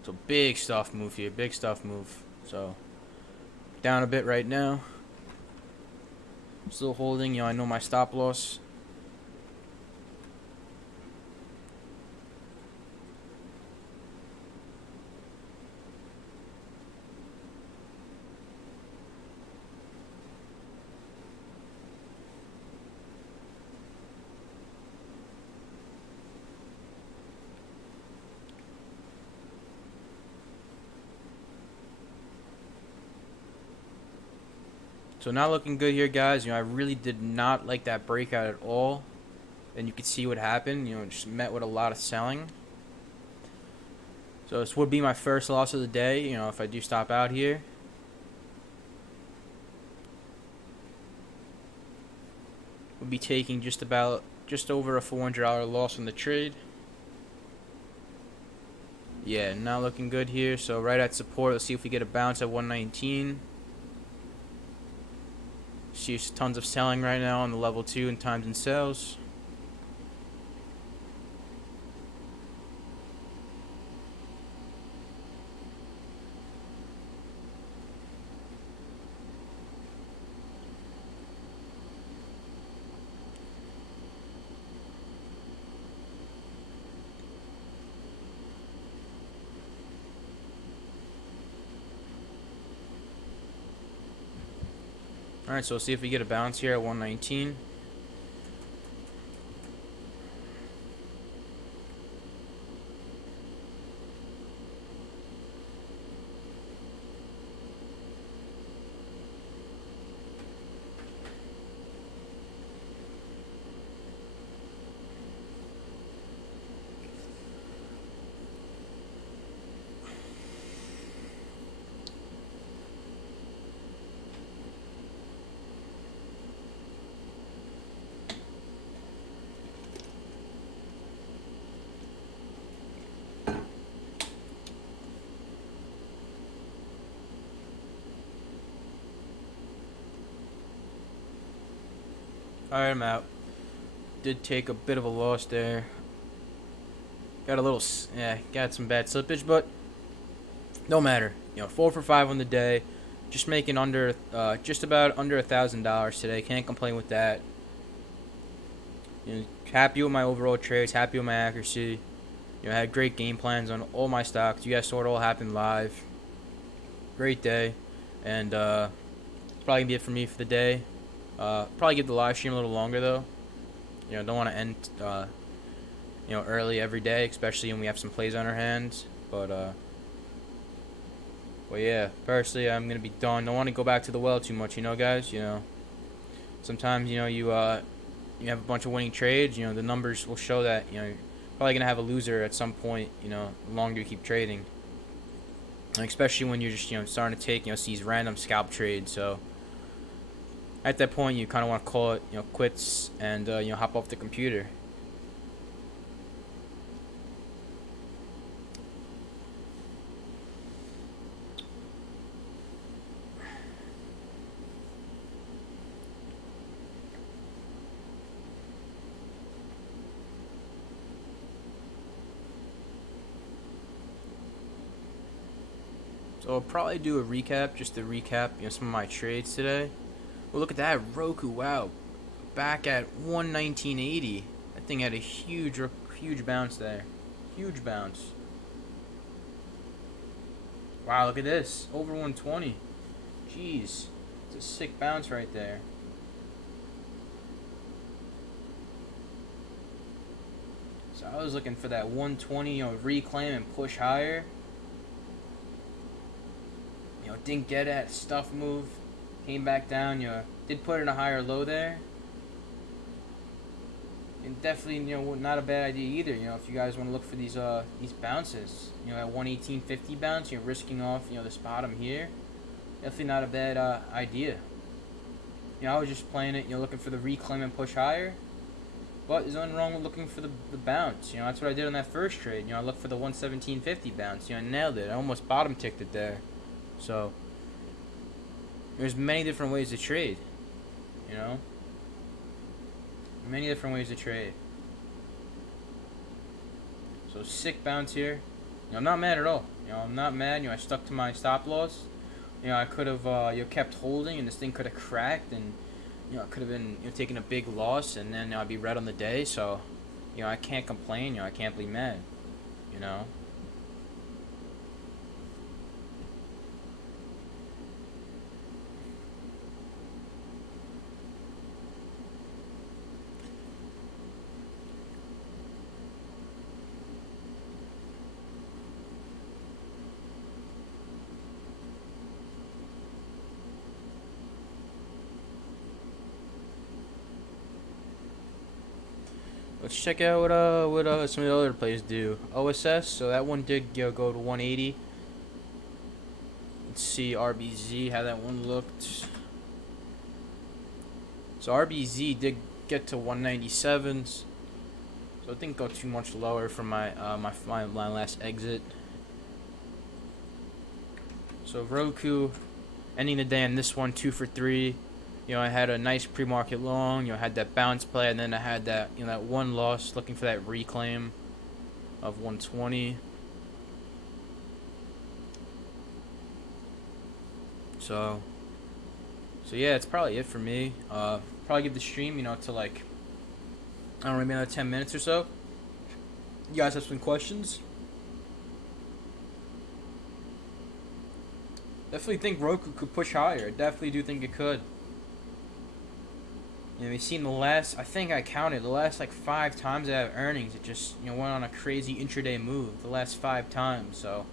So big stuff move here, big stuff move. So down a bit right now. Still holding, I know my stop loss. So not looking good here, guys. I really did not like that breakout at all. And you can see what happened. Just met with a lot of selling. So this would be my first loss of the day, if I do stop out here. Would be taking just over a $400 loss on the trade. Yeah, not looking good here. So right at support, let's see if we get a bounce at 119. See tons of selling right now on the level 2 and times and sells. Alright, so we'll see if we get a bounce here at 119. Alright, I'm out. Did take a bit of a loss there. Got some bad slippage, but no matter. 4 for 5 on the day. Just making just about under $1,000 today. Can't complain with that. Happy with my overall trades. Happy with my accuracy. I had great game plans on all my stocks. You guys saw it all happen live. Great day, and probably gonna be it for me for the day. Probably give the live stream a little longer though. Don't want to end early every day, especially when we have some plays on our hands. But yeah, personally I'm gonna be done. Don't want to go back to the well too much, guys. Sometimes you have a bunch of winning trades. The numbers will show that you're probably gonna have a loser at some point. The longer you keep trading, and especially when you're just starting to take these random scalp trades. So at that point, you kind of want to call it, quits and, hop off the computer. So I'll probably do a recap, just to recap, some of my trades today. Well, look at that Roku! Wow, back at 119.80. That thing had a huge bounce there, huge bounce. Wow, look at this, over 120. Jeez, it's a sick bounce right there. So I was looking for that 120, reclaim and push higher. Didn't get it. Stuff move. Came back down, did put in a higher low there. And definitely, not a bad idea either, if you guys want to look for these bounces. At 118.50 bounce, risking off, this bottom here. Definitely not a bad idea. I was just playing it, looking for the reclaim and push higher. But there's nothing wrong with looking for the bounce. That's what I did on that first trade. I looked for the 117.50 bounce. I nailed it. I almost bottom ticked it there. So there's many different ways to trade. Many different ways to trade. So sick bounce here. I'm not mad at all. I'm not mad. I stuck to my stop loss. I could have kept holding, and this thing could have cracked, and it could have been taking a big loss, and then I'd be red on the day. So, I can't complain. I can't be mad. Let's check out what some of the other plays do. OSS, so that one did go to 180. Let's see RBZ, how that one looked. So RBZ did get to 197, so it didn't go too much lower from my my last exit. So ROKU ending the day on this one 2 for 3. I had a nice pre-market long. I had that bounce play, and then I had that that one loss, looking for that reclaim of 120. So yeah, it's probably it for me. Probably give the stream, to like, I don't know, maybe another 10 minutes or so. You guys have some questions? Definitely think ROKU could push higher. I definitely do think it could. We've seen the last, I think I counted, the last like 5 times I have earnings, it just, went on a crazy intraday move the last 5 times. So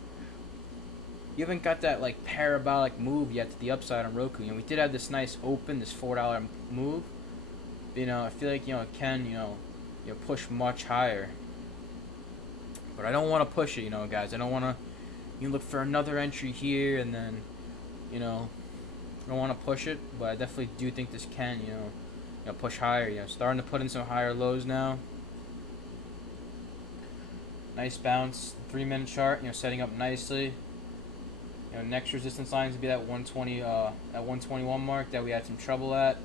you haven't got that like parabolic move yet to the upside on ROKU. We did have this nice open, this $4 move. I feel like, it can, push much higher. But I don't want to push it, guys. I don't want to, look for another entry here and then, I don't want to push it, but I definitely do think this can, push higher. Starting to put in some higher lows now. Nice bounce, 3-minute chart. Setting up nicely. Next resistance line is to be that 120, that 121 mark that we had some trouble at.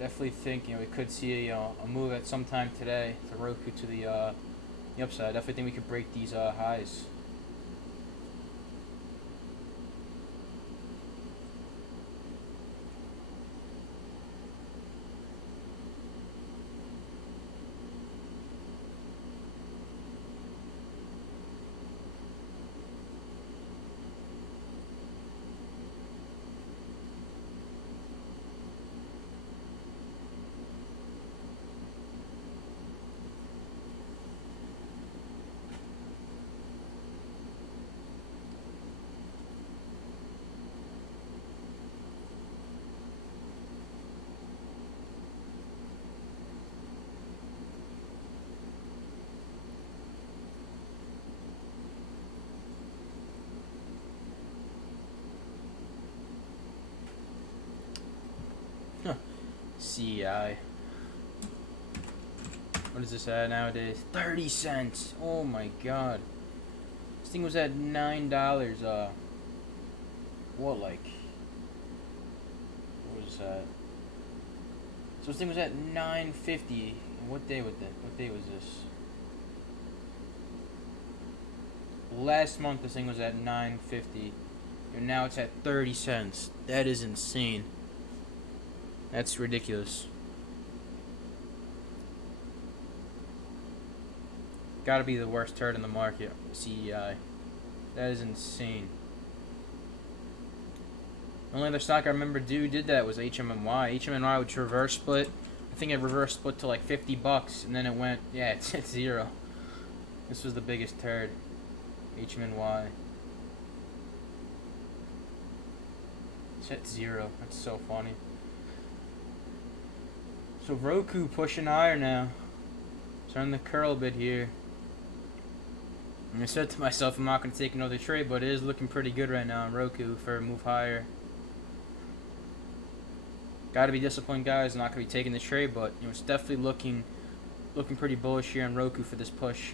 Definitely think we could see a move at some time today to ROKU to the upside. Definitely think we could break these highs. CI. What is this at nowadays? 30 cents. Oh my god. This thing was at $9. What was that? So this thing was at $9.50. What day was this? Last month this thing was at $9.50. And now it's at 30 cents. That is insane. That's ridiculous. Gotta be the worst turd in the market, CEI. That is insane. The only other stock I remember did that was HMNY. HMNY would reverse split. I think it reverse split to like $50, and then it went, yeah, it's at 0. This was the biggest turd. HMNY. It's at 0. That's so funny. So ROKU pushing higher now. Starting to curl a bit here. And I said to myself, I'm not going to take another trade, but it is looking pretty good right now on ROKU for a move higher. Got to be disciplined, guys. Not gonna be taking the trade, but it's definitely looking pretty bullish here on Roku for this push.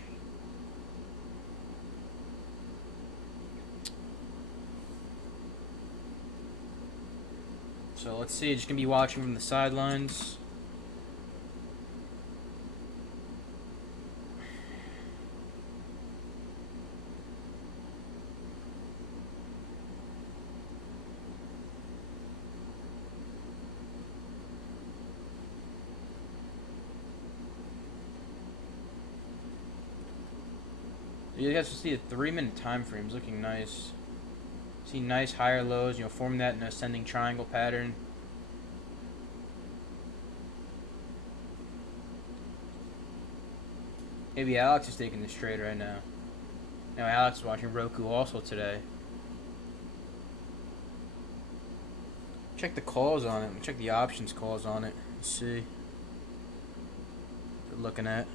So let's see. Just gonna be watching from the sidelines. You guys will see the 3-minute time frames looking nice. See nice higher lows, forming that in an ascending triangle pattern. Maybe Alex is taking this trade right now. Now Alex is watching Roku also today. Check the calls on it. Check the options calls on it. Let's see. What we're looking at.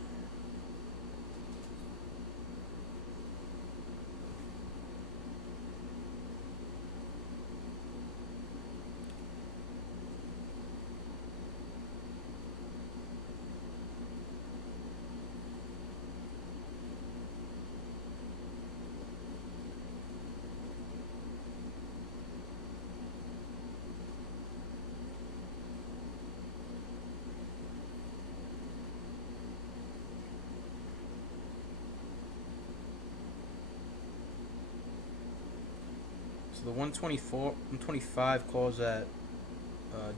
So the 125 calls at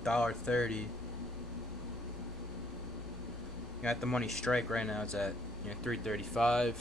$1.30. Got the money strike right now. It's at $3.35.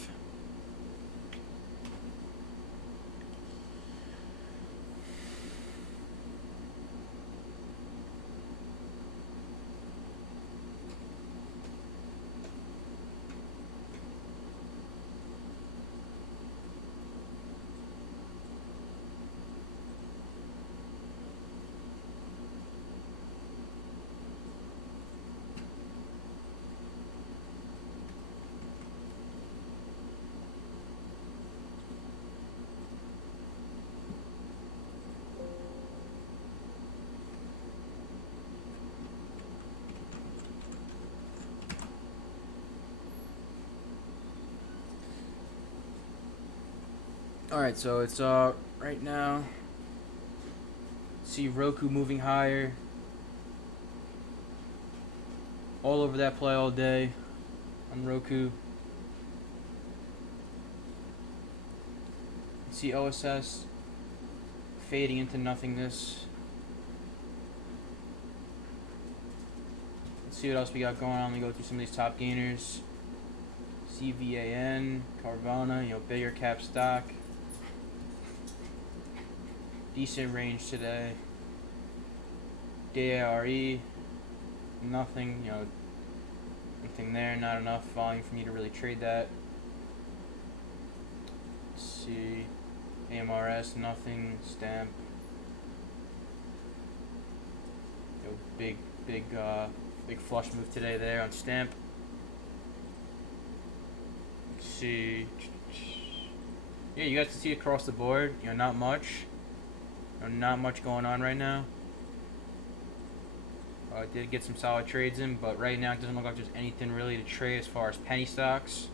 Alright, so it's right now. See Roku moving higher. All over that play all day on Roku. See OSS fading into nothingness. Let's see what else we got going on. Let me go through some of these top gainers. CVAN, Carvana, bigger cap stock. Decent range today. DARE, nothing, nothing there, not enough volume for me to really trade that. Let's see, AMRS, nothing, Stamp. Big flush move today there on Stamp. Let's see. Yeah, you guys can see across the board, not much. Not much going on right now. I did get some solid trades in, but right now it doesn't look like there's anything really to trade as far as penny stocks.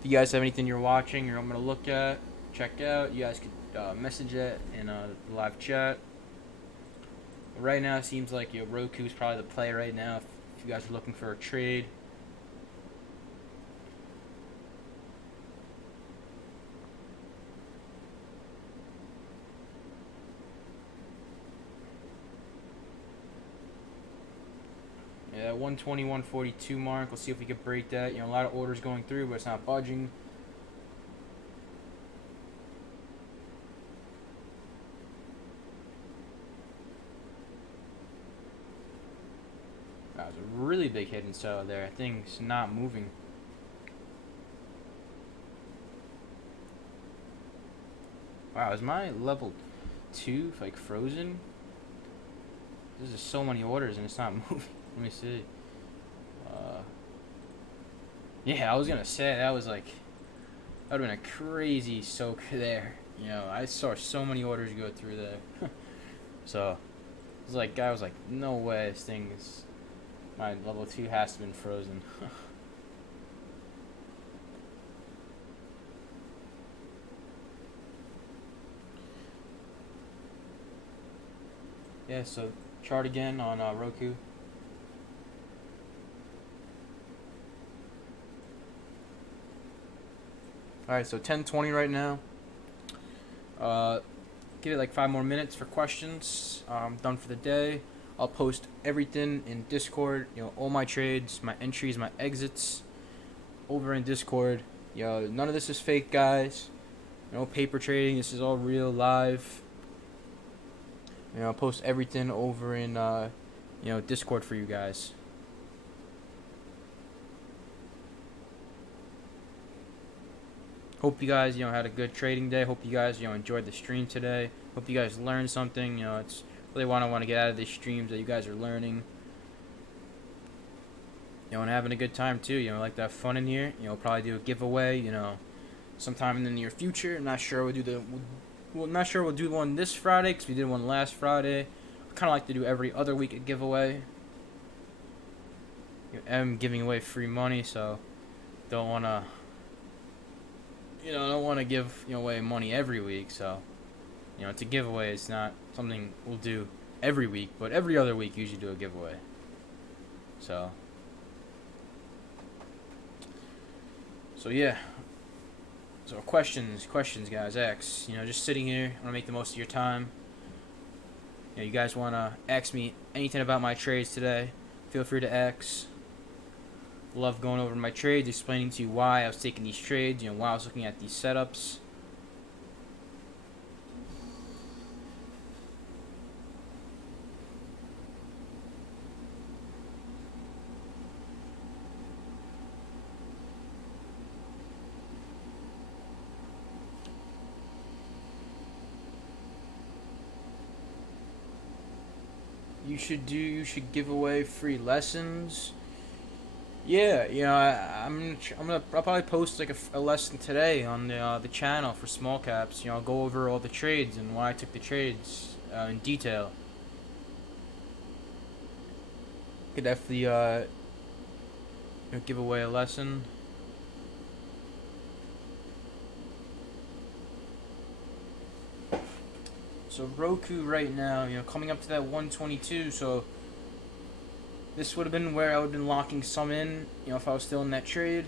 If you guys have anything you're watching or I'm going to look at, check out, you guys could message it in the live chat. But right now it seems like Roku is probably the play right now if you guys are looking for a trade. Yeah, 120, 142 mark. Let's see if we can break that. A lot of orders going through, but it's not budging. That was a really big hit and sell there. Thing's not moving. Wow, is my level 2 frozen? There's just so many orders and it's not moving. Let me see. Yeah, I was gonna say that would have been a crazy soak there. I saw so many orders go through there. So was like, guy was like, no way, this thing is, my level 2 has to have been frozen. Yeah, so chart again on Roku. Alright, so 10:20 right now. Give it like 5 more minutes for questions. I'm done for the day. I'll post everything in Discord. All my trades, my entries, my exits, over in Discord. None of this is fake, guys. No paper trading. This is all real, live. I'll post everything over in Discord for you guys. Hope you guys had a good trading day. Hope you guys enjoyed the stream today. Hope you guys learned something. It's really what I want to get out of these streams, that you guys are learning. And having a good time too. Like to have fun in here. Probably do a giveaway. Sometime in the near future. Not sure we'll do one this Friday because we did one last Friday. I kind of like to do every other week a giveaway. I'm giving away free money, so don't want to. Don't want to give away money every week, so it's a giveaway. It's not something we'll do every week, but every other week usually do a giveaway. So yeah. So questions, guys. X. Just sitting here. I want to make the most of your time. You guys want to ask me anything about my trades today? Feel free to X. Love going over my trades, explaining to you why I was taking these trades, why I was looking at these setups. You should give away free lessons. Yeah, I'll probably post like a lesson today on the channel for small caps. I'll go over all the trades and why I took the trades in detail. Could definitely give away a lesson. So Roku right now, coming up to that 122. So this would have been where I would have been locking some in, if I was still in that trade.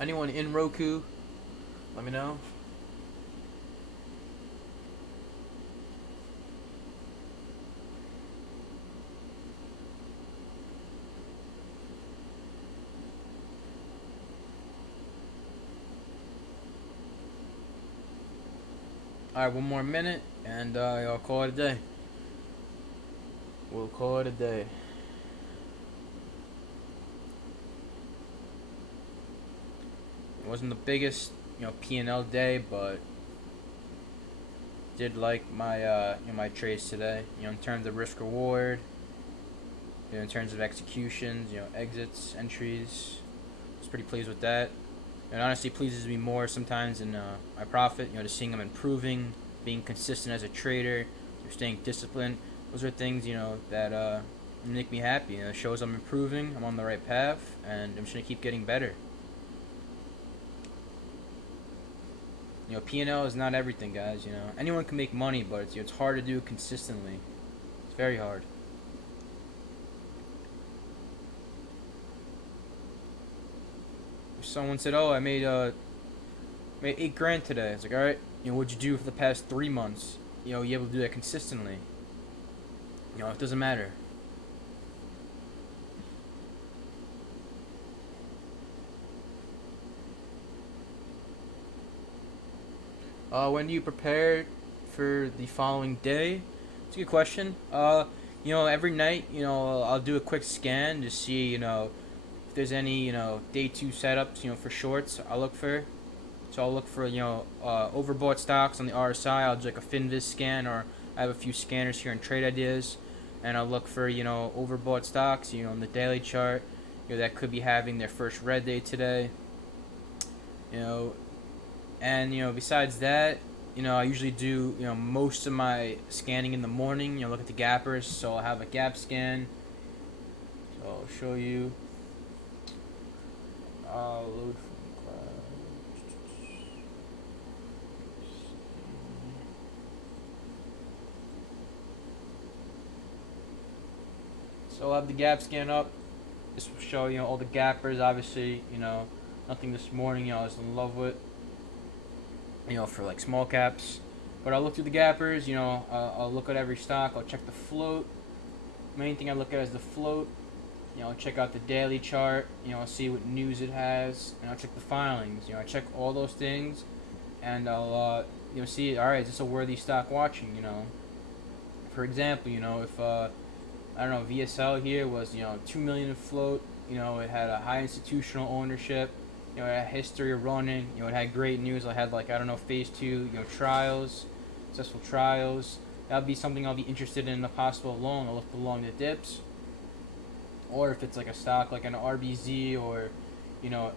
Anyone in Roku, let me know. Alright, 1 more minute, and I'll call it a day. We'll call it a day. It wasn't the biggest, P&L day, but did like my my trades today. In terms of risk reward, in terms of executions, exits, entries. I was pretty pleased with that. It honestly pleases me more sometimes in my profit, just seeing them improving, being consistent as a trader, staying disciplined. Those are things, that make me happy. It shows I'm improving, I'm on the right path, and I'm just going to keep getting better. P&L is not everything, guys. Anyone can make money, but it's hard to do consistently. It's very hard. Someone said, "Oh, I made $8,000 today." It's like, all right, what'd you do for the past 3 months? You able to do that consistently? It doesn't matter. When do you prepare for the following day? It's a good question. Every night, I'll do a quick scan to see, if there's any, day 2 setups, for shorts I'll look for. So I'll look for, overbought stocks on the RSI. I'll do like a Finviz scan, or I have a few scanners here in trade ideas, and I'll look for overbought stocks in the daily chart that could be having their first red day today. And besides that, I usually do most of my scanning in the morning. Look at the gappers. So I'll have a gap scan. So I'll show you. Load from cloud. So I'll have the gap scan up. This will show all the gappers. Obviously, nothing this morning I was in love with. For like small caps. But I'll look through the gappers, I'll look at every stock, I'll check the float. Main thing I look at is the float. I'll check out the daily chart, I'll see what news it has, and I'll check the filings. I check all those things, and I'll see, alright, is this a worthy stock watching, For example, if I don't know, VSL here was, 2 million in float, it had a high institutional ownership. It had a history of running. It had great news. I had phase 2, trials, successful trials. That would be something I'll be interested in a possible long. I'll look along the dips. Or if it's like a stock like an RBZ or,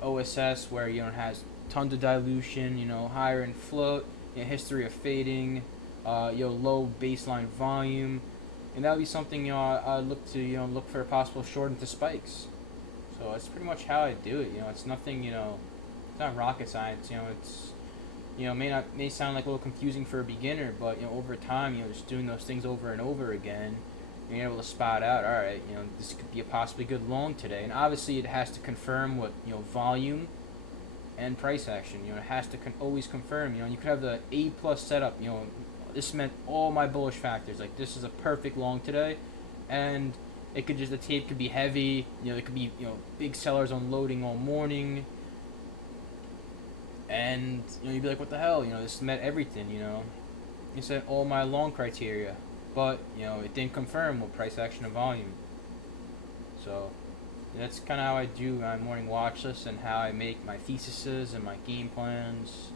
OSS where, it has tons of dilution, higher in float, history of fading, low baseline volume. And that would be something, I'd look to, look for a possible short into spikes. So that's pretty much how I do it. It's nothing. It's not rocket science. It's may sound like a little confusing for a beginner, but over time, just doing those things over and over again, you're able to spot out. All right, this could be a possibly good long today, and obviously it has to confirm what volume and price action. It has to always confirm. You could have the A+ setup. This meant all my bullish factors. Like this is a perfect long today, and it could the tape could be heavy, there could be, big sellers unloading all morning. And, you'd be like, what the hell, this met everything, It said all my long criteria. But, it didn't confirm with price action and volume. So, that's kind of how I do my morning watch list and how I make my theses and my game plans.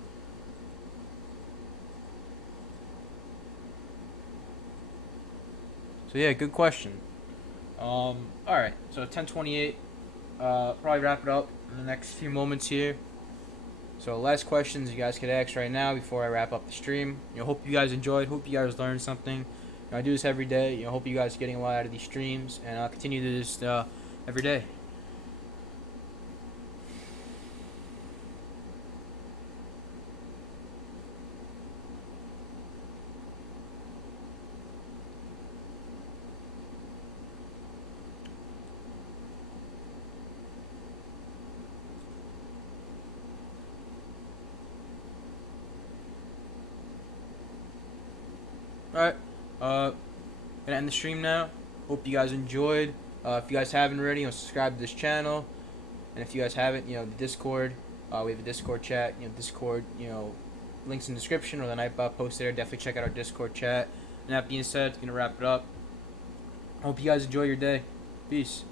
So, yeah, good question. Alright, so 10:28. Probably wrap it up in the next few moments here. So last questions you guys could ask right now before I wrap up the stream. Hope you guys enjoyed. Hope you guys learned something. I do this every day. Hope you guys are getting a lot out of these streams, and I'll continue to do this every day. Alright, gonna end the stream now. Hope you guys enjoyed. If you guys haven't already, subscribe to this channel. And if you guys haven't, the Discord, we have a Discord chat. Discord, links in the description or the Nightbot post there. Definitely check out our Discord chat. And that being said, gonna wrap it up. Hope you guys enjoy your day. Peace.